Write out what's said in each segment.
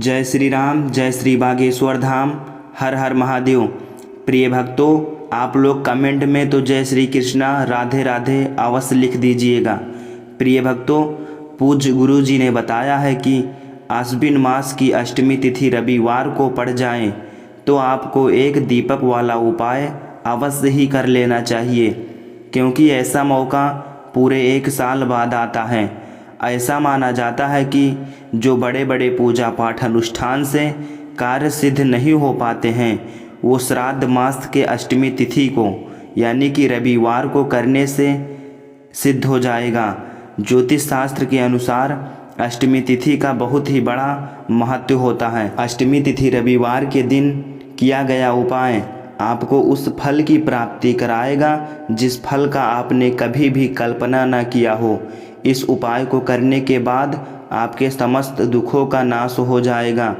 जय श्री राम, जय श्री बागेश्वर धाम, हर हर महादेव। प्रिय भक्तों, आप लोग कमेंट में तो जय श्री कृष्णा राधे राधे अवश्य लिख दीजिएगा। प्रिय भक्तों, पूज्य गुरु जी ने बताया है कि आश्विन मास की अष्टमी तिथि रविवार को पड़ जाए तो आपको एक दीपक वाला उपाय अवश्य ही कर लेना चाहिए, क्योंकि ऐसा मौका पूरे एक साल बाद आता है। ऐसा माना जाता है कि जो बड़े बड़े पूजा पाठ अनुष्ठान से कार्य सिद्ध नहीं हो पाते हैं, वो श्राद्ध मास के अष्टमी तिथि को यानी कि रविवार को करने से सिद्ध हो जाएगा। ज्योतिष शास्त्र के अनुसार अष्टमी तिथि का बहुत ही बड़ा महत्व होता है। अष्टमी तिथि रविवार के दिन किया गया उपाय आपको उस फल की प्राप्ति कराएगा जिस फल का आपने कभी भी कल्पना न किया हो। इस उपाय को करने के बाद आपके समस्त दुखों का नाश हो जाएगा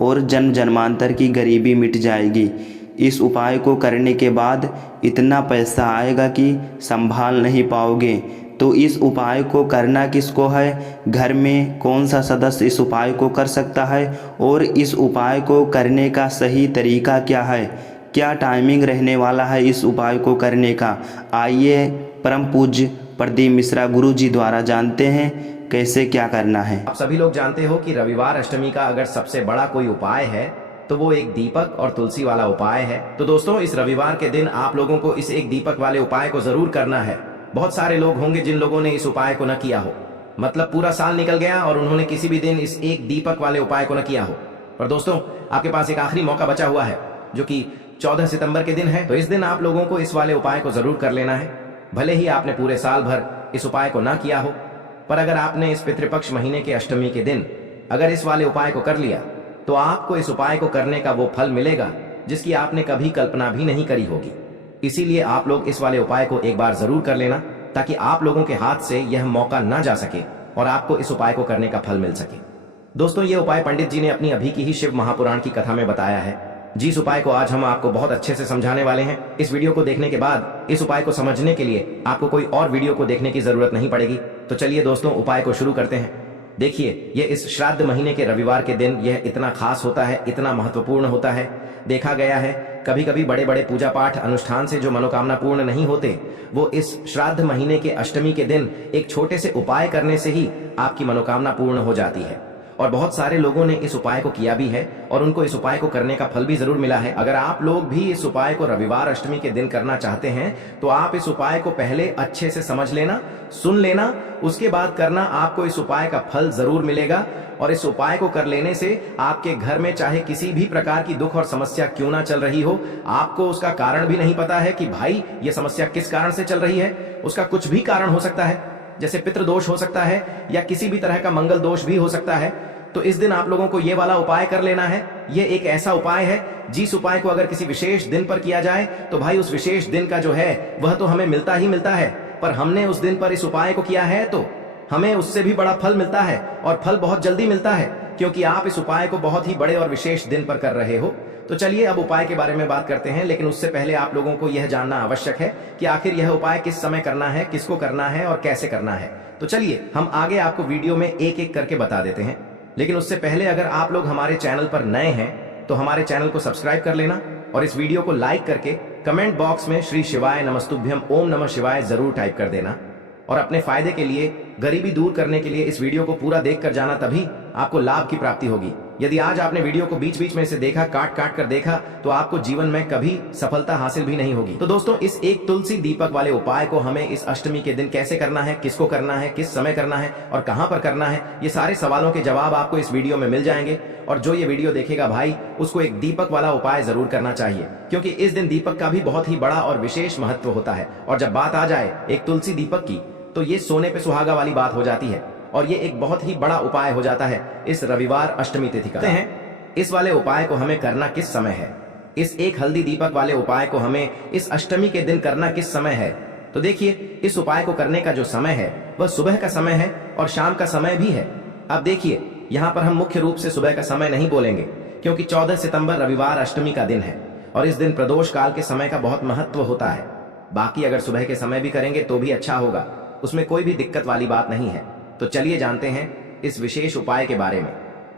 और जन्म जन्मांतर की गरीबी मिट जाएगी। इस उपाय को करने के बाद इतना पैसा आएगा कि संभाल नहीं पाओगे। तो इस उपाय को करना किसको है, घर में कौन सा सदस्य इस उपाय को कर सकता है और इस उपाय को करने का सही तरीका क्या है, क्या टाइमिंग रहने वाला है इस उपाय को करने का, आइए परम पूज्य प्रदीप मिश्रा गुरु जी द्वारा जानते हैं कैसे क्या करना है। आप सभी लोग जानते हो कि रविवार अष्टमी का अगर सबसे बड़ा कोई उपाय है तो वो एक दीपक और तुलसी वाला उपाय है। तो दोस्तों, इस रविवार के दिन आप लोगों को इस एक दीपक वाले उपाय को जरूर करना है। बहुत सारे लोग होंगे जिन लोगों ने इस उपाय को न किया हो, मतलब पूरा साल निकल गया और उन्होंने किसी भी दिन इस एक दीपक वाले उपाय को न किया हो। पर दोस्तों, आपके पास एक आखिरी मौका बचा हुआ है जो कि 14 सितंबर के दिन है। तो इस दिन आप लोगों को इस वाले उपाय को जरूर कर लेना है। भले ही आपने पूरे साल भर इस उपाय को ना किया हो, पर अगर आपने इस पितृपक्ष महीने के अष्टमी के दिन अगर इस वाले उपाय को कर लिया तो आपको इस उपाय को करने का वो फल मिलेगा जिसकी आपने कभी कल्पना भी नहीं करी होगी। इसीलिए आप लोग इस वाले उपाय को एक बार जरूर कर लेना ताकि आप लोगों के हाथ से यह मौका ना जा सके और आपको इस उपाय को करने का फल मिल सके। दोस्तों, ये उपाय पंडित जी ने अपनी अभी की ही शिव महापुराण की कथा में बताया है। जिस उपाय को आज हम आपको बहुत अच्छे से समझाने वाले हैं, इस वीडियो को देखने के बाद इस उपाय को समझने के लिए आपको कोई और वीडियो को देखने की जरूरत नहीं पड़ेगी। तो चलिए दोस्तों, उपाय को शुरू करते हैं। देखिए, ये इस श्राद्ध महीने के रविवार के दिन यह इतना खास होता है, इतना महत्वपूर्ण होता है। देखा गया है कभी कभी बड़े बड़े पूजा पाठ अनुष्ठान से जो मनोकामना पूर्ण नहीं होते, वो इस श्राद्ध महीने के अष्टमी के दिन एक छोटे से उपाय करने से ही आपकी मनोकामना पूर्ण हो जाती है। और बहुत सारे लोगों ने इस उपाय को किया भी है और उनको इस उपाय को करने का फल भी जरूर मिला है। अगर आप लोग भी इस उपाय को रविवार अष्टमी के दिन करना चाहते हैं तो आप इस उपाय को पहले अच्छे से समझ लेना, सुन लेना, उसके बाद करना। आपको इस उपाय का फल जरूर मिलेगा और इस उपाय को कर लेने से आपके घर में चाहे किसी भी प्रकार की दुख और समस्या क्यों ना चल रही हो, आपको उसका कारण भी नहीं पता है कि भाई ये समस्या किस कारण से चल रही है, उसका कुछ भी कारण हो सकता है, जैसे पितृदोष हो सकता है या किसी भी तरह का मंगल दोष भी हो सकता है। तो इस दिन आप लोगों को ये वाला उपाय कर लेना है। ये एक ऐसा उपाय है जिस उपाय को अगर किसी विशेष दिन पर किया जाए तो भाई उस विशेष दिन का जो है वह तो हमें मिलता ही मिलता है, पर हमने उस दिन पर इस उपाय को किया है तो हमें उससे भी बड़ा फल मिलता है और फल बहुत जल्दी मिलता है, क्योंकि आप इस उपाय को बहुत ही बड़े और विशेष दिन पर कर रहे हो। तो चलिए अब उपाय के बारे में बात करते हैं, लेकिन उससे पहले आप लोगों को यह जानना आवश्यक है कि आखिर यह उपाय किस समय करना है, किसको करना है और कैसे करना है। तो चलिए हम आगे आपको वीडियो में एक एक करके बता देते हैं, लेकिन उससे पहले अगर आप लोग हमारे चैनल पर नए हैं तो हमारे चैनल को सब्सक्राइब कर लेना और इस वीडियो को लाइक करके कमेंट बॉक्स में श्री शिवाय नमस्तुभ्यम ओम नमः शिवाय जरूर टाइप कर देना। और अपने फायदे के लिए, गरीबी दूर करने के लिए इस वीडियो को पूरा देख कर जाना, तभी आपको लाभ की प्राप्ति होगी। यदि आज आपने वीडियो को बीच बीच में से देखा, काट काट कर देखा, तो आपको जीवन में कभी सफलता हासिल भी नहीं होगी। तो दोस्तों, इस एक तुलसी दीपक वाले उपाय को हमें इस अष्टमी के दिन कैसे करना है, किसको करना है, किस समय करना है और कहां पर करना है, ये सारे सवालों के जवाब आपको इस वीडियो में मिल जाएंगे। और जो ये वीडियो देखेगा भाई, उसको एक दीपक वाला उपाय जरूर करना चाहिए, क्योंकि इस दिन दीपक का भी बहुत ही बड़ा और विशेष महत्व होता है। और जब बात आ जाए एक तुलसी दीपक की, तो ये सोने पे सुहागा वाली बात हो जाती है और ये एक बहुत ही बड़ा उपाय हो जाता है इस रविवार अष्टमी तिथि का। इस वाले उपाय को हमें करना किस समय है, इस एक हल्दी दीपक वाले उपाय को हमें इस अष्टमी के दिन करना किस समय है। तो देखिए, इस उपाय को करने का जो समय है वह सुबह का समय है और शाम का समय भी है। अब देखिए, यहाँ पर हम मुख्य रूप से सुबह का समय नहीं बोलेंगे, क्योंकि 14 सितंबर रविवार अष्टमी का दिन है और इस दिन प्रदोष काल के समय का बहुत महत्व होता है। बाकी अगर सुबह के समय भी करेंगे तो भी अच्छा होगा, उसमें कोई भी दिक्कत वाली बात नहीं है। तो चलिए जानते हैं इस विशेष उपाय के बारे में।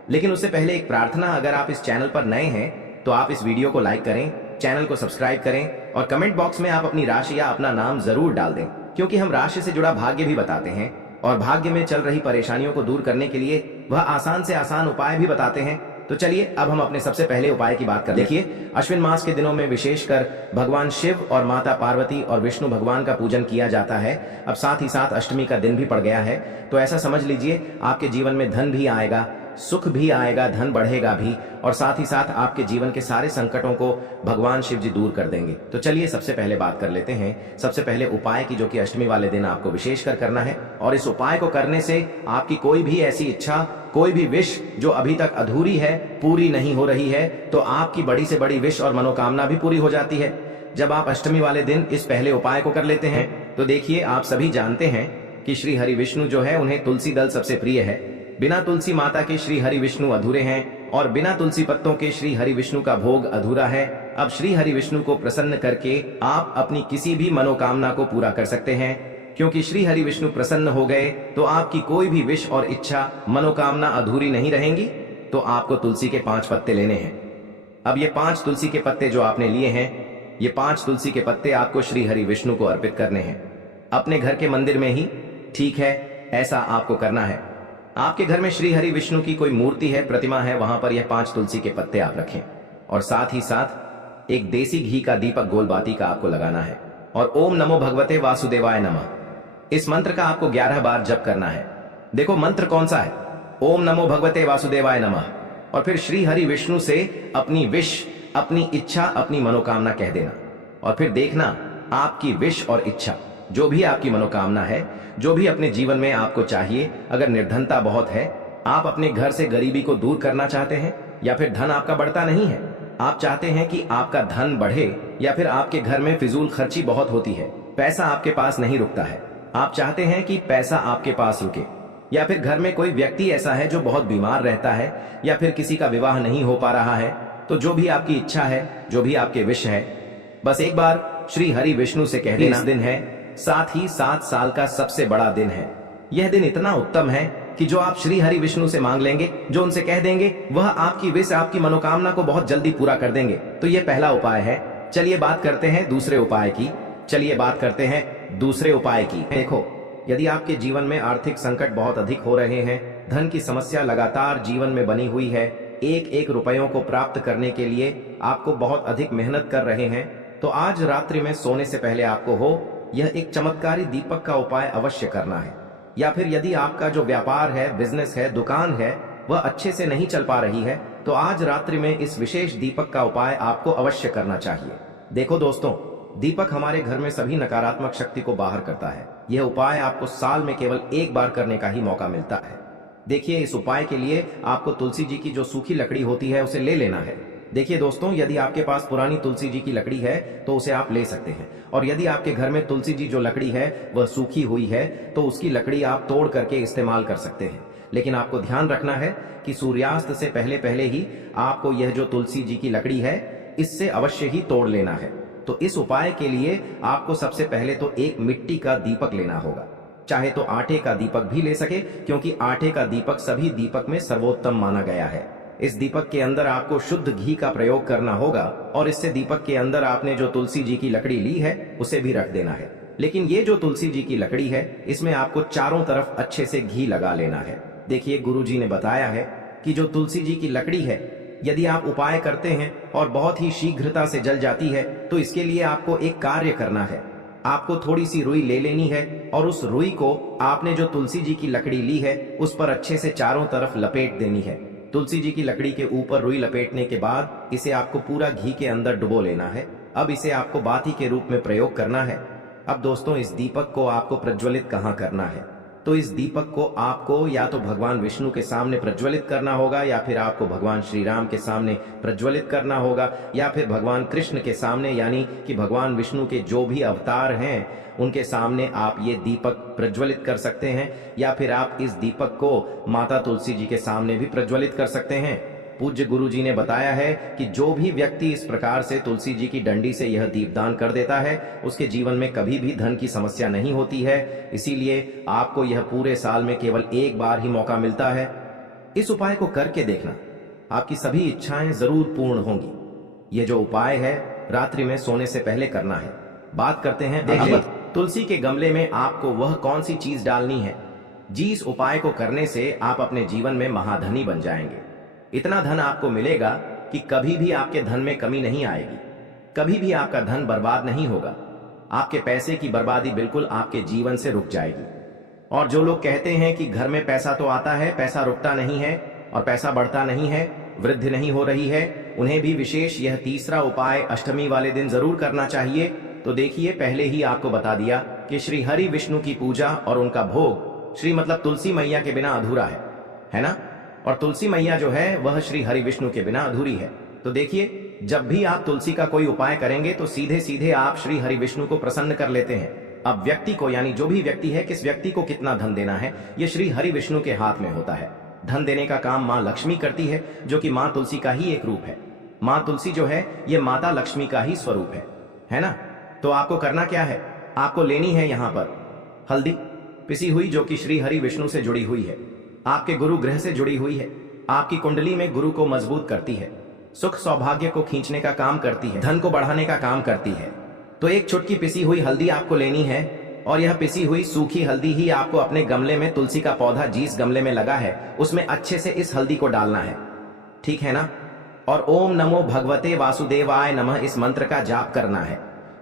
लेकिन उससे पहले एक प्रार्थना, अगर आप इस चैनल पर नए हैं तो आप इस वीडियो को लाइक करें, चैनल को सब्सक्राइब करें और कमेंट बॉक्स में आप अपनी राशि या अपना नाम जरूर डाल दें, क्योंकि हम राशि से जुड़ा भाग्य भी बताते हैं और भाग्य में चल रही परेशानियों को दूर करने के लिए वह आसान से आसान उपाय भी बताते हैं। तो चलिए अब हम अपने सबसे पहले उपाय की बात करें। देखिए, अश्विन मास के दिनों में विशेषकर भगवान शिव और माता पार्वती और विष्णु भगवान का पूजन किया जाता है। अब साथ ही साथ अष्टमी का दिन भी पड़ गया है, तो ऐसा समझ लीजिए आपके जीवन में धन भी आएगा, सुख भी आएगा, धन बढ़ेगा भी और साथ ही साथ आपके जीवन के सारे संकटों को भगवान शिव जी दूर कर देंगे। तो चलिए सबसे पहले बात कर लेते हैं सबसे पहले उपाय की, जो कि अष्टमी वाले दिन आपको विशेषकर करना है। और इस उपाय को करने से आपकी कोई भी ऐसी इच्छा, कोई भी विश जो अभी तक अधूरी है, पूरी नहीं हो रही है, तो आपकी बड़ी से बड़ी विश और मनोकामना भी पूरी हो जाती है जब आप अष्टमी वाले दिन इस पहले उपाय को कर लेते हैं। तो देखिए, आप सभी जानते हैं कि श्री हरि विष्णु जो है उन्हें तुलसी दल सबसे प्रिय है। बिना तुलसी माता के श्री हरि विष्णु अधूरे हैं और बिना तुलसी पत्तों के श्री हरि विष्णु का भोग अधूरा है। अब श्री हरि विष्णु को प्रसन्न करके आप अपनी किसी भी मनोकामना को पूरा कर सकते हैं, क्योंकि श्री हरि विष्णु प्रसन्न हो गए तो आपकी कोई भी विश और इच्छा, मनोकामना अधूरी नहीं रहेंगी। तो आपको तुलसी के 5 पत्ते लेने हैं। अब ये 5 तुलसी के पत्ते जो आपने लिए हैं, ये 5 तुलसी के पत्ते आपको श्री हरि विष्णु को अर्पित करने हैं अपने घर के मंदिर में ही। ठीक है, ऐसा आपको करना है। आपके घर में श्री हरि विष्णु की कोई मूर्ति है, प्रतिमा है, वहां पर यह 5 तुलसी के पत्ते आप रखें और साथ ही साथ एक देसी घी का दीपक गोल बाती का आपको लगाना है और ओम नमो भगवते वासुदेवाय नमः, इस मंत्र का आपको 11 बार जप करना है। देखो मंत्र कौन सा है, ओम नमो भगवते वासुदेवाय नमः, और फिर श्री हरि विष्णु से अपनी विश, अपनी इच्छा, अपनी मनोकामना कह देना और फिर देखना आपकी विश और इच्छा, जो भी आपकी मनोकामना है, जो भी अपने जीवन में आपको चाहिए। अगर निर्धनता बहुत है, आप अपने घर से गरीबी को दूर करना चाहते हैं, या फिर धन आपका बढ़ता नहीं है, आप चाहते हैं कि आपका धन बढ़े, या फिर आपके घर में फिजूल खर्ची बहुत होती है, पैसा आपके पास नहीं रुकता है, आप चाहते हैं कि पैसा आपके पास रुके, या फिर घर में कोई व्यक्ति ऐसा है जो बहुत बीमार रहता है, या फिर किसी का विवाह नहीं हो पा रहा है, तो जो भी आपकी इच्छा है, जो भी आपके विश है, बस एक बार श्री हरि विष्णु से कह देना। दिन है, साथ ही 7 साल का सबसे बड़ा दिन है। यह दिन इतना उत्तम है कि जो आप श्री हरि विष्णु से मांग लेंगे, जो उनसे कह देंगे, वह आपकी विश, आपकी मनोकामना को बहुत जल्दी पूरा कर देंगे। तो यह पहला उपाय है। चलिए बात करते हैं दूसरे उपाय की। देखो, यदि आपके जीवन में आर्थिक संकट बहुत अधिक हो रहे हैं, धन की समस्या लगातार जीवन में बनी हुई है, एक एक रुपयों को प्राप्त करने के लिए आपको बहुत अधिक मेहनत कर रहे हैं, तो आज रात्रि में सोने से पहले आपको हो यह एक चमत्कारी दीपक का उपाय अवश्य करना है। या फिर यदि आपका जो व्यापार है, बिजनेस है, दुकान है, वह अच्छे से नहीं चल पा रही है, तो आज रात्रि में इस विशेष दीपक का उपाय आपको अवश्य करना चाहिए। देखो दोस्तों, दीपक हमारे घर में सभी नकारात्मक शक्ति को बाहर करता है। यह उपाय आपको साल में केवल एक बार करने का ही मौका मिलता है। देखिए, इस उपाय के लिए आपको तुलसी जी की जो सूखी लकड़ी होती है उसे ले लेना है। देखिए दोस्तों, यदि आपके पास पुरानी तुलसी जी की लकड़ी है तो उसे आप ले सकते हैं, और यदि आपके घर में तुलसी जी जो लकड़ी है वह सूखी हुई है तो उसकी लकड़ी आप तोड़ करके इस्तेमाल कर सकते हैं। लेकिन आपको ध्यान रखना है कि सूर्यास्त से पहले पहले ही आपको यह जो तुलसी जी की लकड़ी है, इससे अवश्य ही तोड़ लेना है। तो इस उपाय के लिए आपको सबसे पहले तो एक मिट्टी का दीपक लेना होगा, चाहे तो आटे का दीपक भी ले सके, क्योंकि आटे का दीपक सभी दीपक में सर्वोत्तम माना गया है। इस दीपक के अंदर आपको शुद्ध घी का प्रयोग करना होगा और इससे दीपक के अंदर आपने जो तुलसी जी की लकड़ी ली है उसे भी रख देना है। लेकिन ये जो तुलसी जी की लकड़ी है, इसमें आपको चारों तरफ अच्छे से घी लगा लेना है। देखिए, गुरु जी ने बताया है कि जो तुलसी जी की लकड़ी है, यदि आप उपाय करते हैं और बहुत ही शीघ्रता से जल जाती है, तो इसके लिए आपको एक कार्य करना है। आपको थोड़ी सी रुई ले लेनी है और उस रुई को आपने जो तुलसी जी की लकड़ी ली है उस पर अच्छे से चारों तरफ लपेट देनी है। तुलसी जी की लकड़ी के ऊपर रुई लपेटने के बाद इसे आपको पूरा घी के अंदर डुबो लेना है। अब इसे आपको बाती के रूप में प्रयोग करना है। अब दोस्तों, इस दीपक को आपको प्रज्वलित कहाँ करना है? तो इस दीपक को आपको या तो भगवान विष्णु के सामने प्रज्वलित करना होगा, या फिर आपको भगवान श्री राम के सामने प्रज्वलित करना होगा, या फिर भगवान कृष्ण के सामने, यानी कि भगवान विष्णु के जो भी अवतार हैं उनके सामने आप ये दीपक प्रज्वलित कर सकते हैं, या फिर आप इस दीपक को माता तुलसी जी के सामने भी प्रज्वलित कर सकते हैं। पूज्य गुरु जी ने बताया है कि जो भी व्यक्ति इस प्रकार से तुलसी जी की डंडी से यह दीपदान कर देता है, उसके जीवन में कभी भी धन की समस्या नहीं होती है। इसीलिए आपको यह पूरे साल में केवल एक बार ही मौका मिलता है। इस उपाय को करके देखना, आपकी सभी इच्छाएं जरूर पूर्ण होंगी। ये जो उपाय है रात्रि में सोने से पहले करना है। बात करते हैं देखिए, तुलसी के गमले में आपको वह कौन सी चीज डालनी है जिस उपाय को करने से आप अपने जीवन में महाधनी बन जाएंगे। इतना धन आपको मिलेगा कि कभी भी आपके धन में कमी नहीं आएगी, कभी भी आपका धन बर्बाद नहीं होगा। आपके पैसे की बर्बादी बिल्कुल आपके जीवन से रुक जाएगी। और जो लोग कहते हैं कि घर में पैसा तो आता है, पैसा रुकता नहीं है और पैसा बढ़ता नहीं है, वृद्धि नहीं हो रही है, उन्हें भी विशेष यह तीसरा उपाय अष्टमी वाले दिन जरूर करना चाहिए। तो देखिए, पहले ही आपको बता दिया कि श्री हरि विष्णु की पूजा और उनका भोग श्री मतलब तुलसी मैया के बिना अधूरा है ना। और तुलसी मैया जो है वह श्री हरि विष्णु के बिना अधूरी है। तो देखिए, जब भी आप तुलसी का कोई उपाय करेंगे तो सीधे सीधे आप श्री हरि विष्णु को प्रसन्न कर लेते हैं। अब व्यक्ति को, यानी जो भी व्यक्ति है, किस व्यक्ति को कितना धन देना है, यह श्री हरि विष्णु के हाथ में होता है। धन देने का काम माँ लक्ष्मी करती है, जो कि माँ तुलसी का ही एक रूप है। माँ तुलसी जो है ये माता लक्ष्मी का ही स्वरूप है ना। तो आपको करना क्या है, आपको लेनी है यहाँ पर हल्दी पिसी हुई, जो कि श्री हरि विष्णु से जुड़ी हुई है, आपके गुरु ग्रह से जुड़ी हुई है, आपकी कुंडली में गुरु को मजबूत करती है, सुख सौभाग्य को खींचने का काम करती है, धन को बढ़ाने का काम करती है। तो एक चुटकी पिसी हुई हल्दी आपको लेनी है और यह पिसी हुई सूखी हल्दी ही आपको अपने गमले में, तुलसी का पौधा जिस गमले में लगा है उसमें अच्छे से इस हल्दी को डालना है, ठीक है ना। और ओम नमो भगवते वासुदेवाय नमः इस मंत्र का जाप करना है।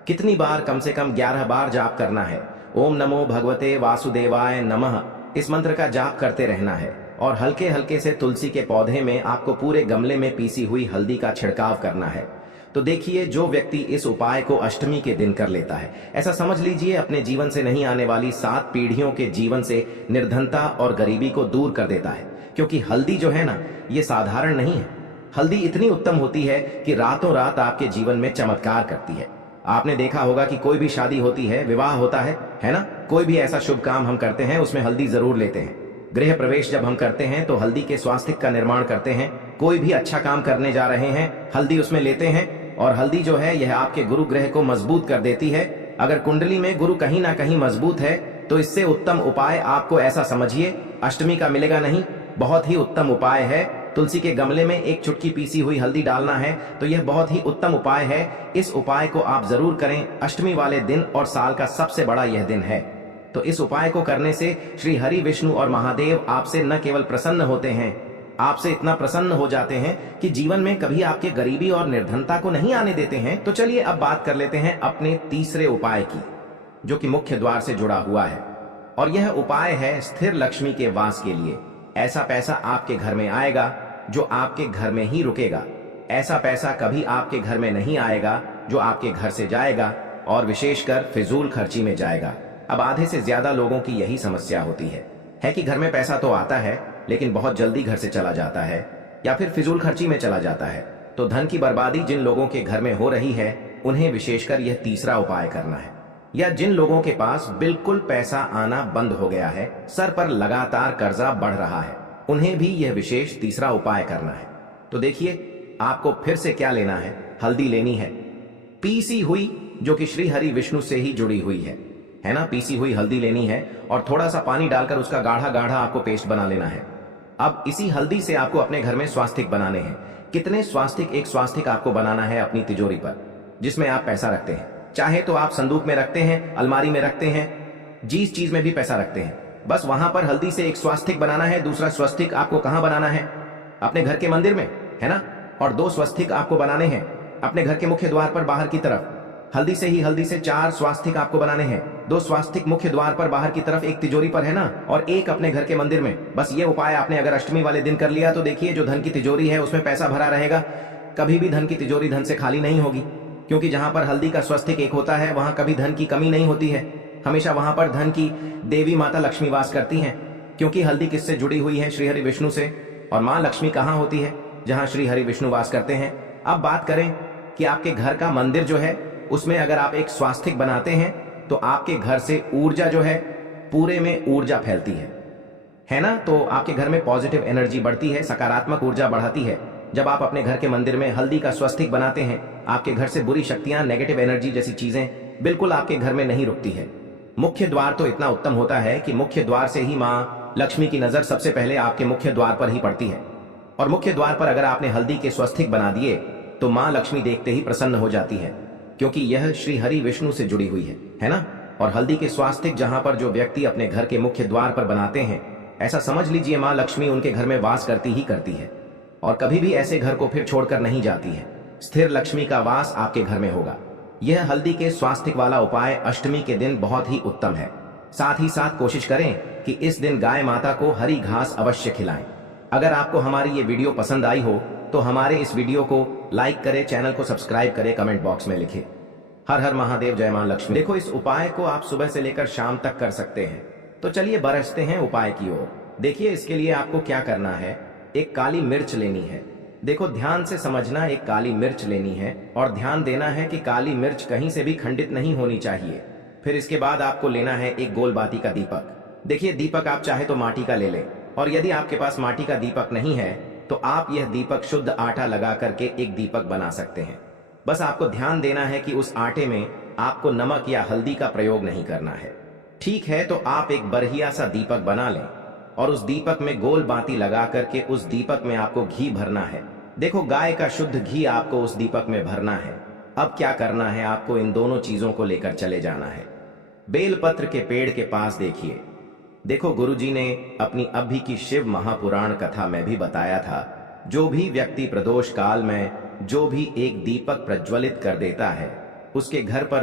कितनी बार, कम से कम 11 बार जाप करना है। ओम नमो भगवते वासुदेवाय नमः इस मंत्र का जाप करते रहना है। और हल्के हल्के से तुलसी के पौधे में आपको पूरे गमले में पीसी हुई हल्दी का छिड़काव करना है। तो देखिए, जो व्यक्ति इस उपाय को अष्टमी के दिन कर लेता है, ऐसा समझ लीजिए अपने जीवन से नहीं आने वाली 7 पीढ़ियों के जीवन से निर्धनता और गरीबी को दूर कर देता है। क्योंकि हल्दी जो है ना, ये साधारण नहीं है। हल्दी इतनी उत्तम होती है कि रातों रात आपके जीवन में चमत्कार करती है। आपने देखा होगा कि कोई भी शादी होती है, विवाह होता है ना, कोई भी ऐसा शुभ काम हम करते हैं उसमें हल्दी जरूर लेते हैं। गृह प्रवेश जब हम करते हैं तो हल्दी के स्वास्तिक का निर्माण करते हैं। कोई भी अच्छा काम करने जा रहे हैं, हल्दी उसमें लेते हैं। और हल्दी जो है यह आपके गुरु ग्रह को मजबूत कर देती है। अगर कुंडली में गुरु कहीं ना कहीं मजबूत है तो इससे उत्तम उपाय आपको, ऐसा समझिए, अष्टमी का मिलेगा नहीं। बहुत ही उत्तम उपाय है। तुलसी के गमले में एक चुटकी पीसी हुई हल्दी डालना है, तो यह बहुत ही उत्तम उपाय है। इस उपाय को आप जरूर करें अष्टमी वाले दिन, और साल का सबसे बड़ा यह दिन है। तो इस उपाय को करने से श्री हरि विष्णु और महादेव आपसे न केवल प्रसन्न होते हैं, आपसे इतना प्रसन्न हो जाते हैं कि जीवन में कभी आपके गरीबी और निर्धनता को नहीं आने देते हैं। तो चलिए अब बात कर लेते हैं अपने तीसरे उपाय की, जो कि मुख्य द्वार से जुड़ा हुआ है। और यह उपाय है स्थिर लक्ष्मी के वास के लिए। ऐसा पैसा आपके घर में आएगा जो आपके घर में ही रुकेगा। ऐसा पैसा कभी आपके घर में नहीं आएगा जो आपके घर से जाएगा, और विशेषकर फिजूल खर्ची में जाएगा। अब आधे से ज्यादा लोगों की यही समस्या होती है कि घर में पैसा तो आता है लेकिन बहुत जल्दी घर से चला जाता है, या फिर फिजूल खर्ची में चला जाता है। तो धन की बर्बादी जिन लोगों के घर में हो रही है, उन्हें विशेषकर यह तीसरा उपाय करना है। या जिन लोगों के पास बिल्कुल पैसा आना बंद हो गया है, सर पर लगातार कर्जा बढ़ रहा है, उन्हें भी यह विशेष तीसरा उपाय करना है। तो देखिए, आपको फिर से क्या लेना है, हल्दी लेनी है पीसी हुई, जो कि श्री हरि विष्णु से ही जुड़ी हुई है ना। पीसी हुई हल्दी लेनी है और थोड़ा सा पानी डालकर उसका गाढ़ा गाढ़ा आपको पेस्ट बना लेना है। अब इसी हल्दी से आपको अपने घर में स्वास्तिक बनाने हैं। कितने स्वास्तिक? एक स्वास्तिक आपको बनाना है अपनी तिजोरी पर, जिसमें आप पैसा रखते हैं। चाहे तो आप संदूक में रखते हैं, अलमारी में रखते हैं, जिस चीज में भी पैसा रखते हैं, बस वहां पर हल्दी से एक स्वास्तिक बनाना है। दूसरा स्वास्तिक आपको कहां बनाना है? अपने घर के मंदिर में, है ना। और 2 स्वास्तिक आपको बनाने हैं अपने घर के मुख्य द्वार पर बाहर की तरफ। हल्दी से 4 स्वास्तिक आपको बनाने हैं। 2 स्वास्तिक मुख्य द्वार पर बाहर की तरफ, एक तिजोरी पर, है ना, और एक अपने घर के मंदिर में। बस ये उपाय आपने अगर अष्टमी वाले दिन कर लिया तो देखिए, जो धन की तिजोरी है उसमें पैसा भरा रहेगा। कभी भी धन की तिजोरी धन से खाली नहीं होगी, क्योंकि जहां पर हल्दी का स्वास्तिक एक होता है वहां कभी धन की कमी नहीं होती है। हमेशा वहां पर धन की देवी माता लक्ष्मी वास करती हैं, क्योंकि हल्दी किससे जुड़ी हुई है? श्री हरि विष्णु से। और माँ लक्ष्मी कहाँ होती है? जहां श्री हरि विष्णु वास करते हैं। अब बात करें कि आपके घर का मंदिर जो है उसमें अगर आप एक स्वास्तिक बनाते हैं तो आपके घर से ऊर्जा जो है, पूरे में ऊर्जा फैलती है ना। तो आपके घर में पॉजिटिव एनर्जी बढ़ती है, सकारात्मक ऊर्जा बढ़ाती है। जब आप अपने घर के मंदिर में हल्दी का स्वास्तिक बनाते हैं, आपके घर से बुरी शक्तियां, नेगेटिव एनर्जी जैसी चीजें बिल्कुल आपके घर में नहीं रुकती है। मुख्य द्वार तो इतना उत्तम होता है कि मुख्य द्वार से ही माँ लक्ष्मी की नजर सबसे पहले आपके मुख्य द्वार पर ही पड़ती है। और मुख्य द्वार पर अगर आपने हल्दी के स्वस्तिक बना दिए तो माँ लक्ष्मी देखते ही प्रसन्न हो जाती है, क्योंकि यह श्री हरि विष्णु से जुड़ी हुई है ना। और हल्दी के स्वास्तिक जहां पर जो व्यक्ति अपने घर के मुख्य द्वार पर बनाते हैं, ऐसा समझ लीजिए माँ लक्ष्मी उनके घर में वास करती ही करती है और कभी भी ऐसे घर को फिर छोड़कर नहीं जाती है। स्थिर लक्ष्मी का वास आपके घर में होगा। यह हल्दी के स्वास्तिक वाला उपाय अष्टमी के दिन बहुत ही उत्तम है। साथ ही साथ कोशिश करें कि इस दिन गाय माता को हरी घास अवश्य खिलाएं। अगर आपको हमारी ये वीडियो पसंद आई हो तो हमारे इस वीडियो को लाइक करें, चैनल को सब्सक्राइब करें, कमेंट बॉक्स में लिखें हर हर महादेव, जय मां लक्ष्मी। देखो, इस उपाय को आप सुबह से लेकर शाम तक कर सकते हैं। तो चलिए बरसते हैं उपाय की ओर। देखिए, इसके लिए आपको क्या करना है, एक काली मिर्च लेनी है। देखो, ध्यान से समझना, एक काली मिर्च लेनी है और ध्यान देना है कि काली मिर्च कहीं से भी खंडित नहीं होनी चाहिए। फिर इसके बाद आपको लेना है एक गोल बाती का दीपक। देखिए, दीपक आप चाहे तो माटी का ले लें, और यदि आपके पास माटी का दीपक नहीं है तो आप यह दीपक शुद्ध आटा लगा करके एक दीपक बना सकते हैं। बस आपको ध्यान देना है कि उस आटे में आपको नमक या हल्दी का प्रयोग नहीं करना है। ठीक है, तो आप एक बढ़िया सा दीपक बना लें और उस दीपक में गोल बाती लगा करके उस दीपक में आपको घी भरना है। देखो, गाय का शुद्ध घी आपको उस दीपक में भरना है। अब क्या करना है, आपको इन दोनों चीजों को लेकर चले जाना है। बेलपत्र के पेड़ के पास देखिए, देखो गुरुजी ने अपनी अभी की शिव महापुराण कथा में भी बताया था, जो भी व्यक्ति प्रदोष काल में जो भी एक दीपक प्रज्वलित कर देता है उसके घर पर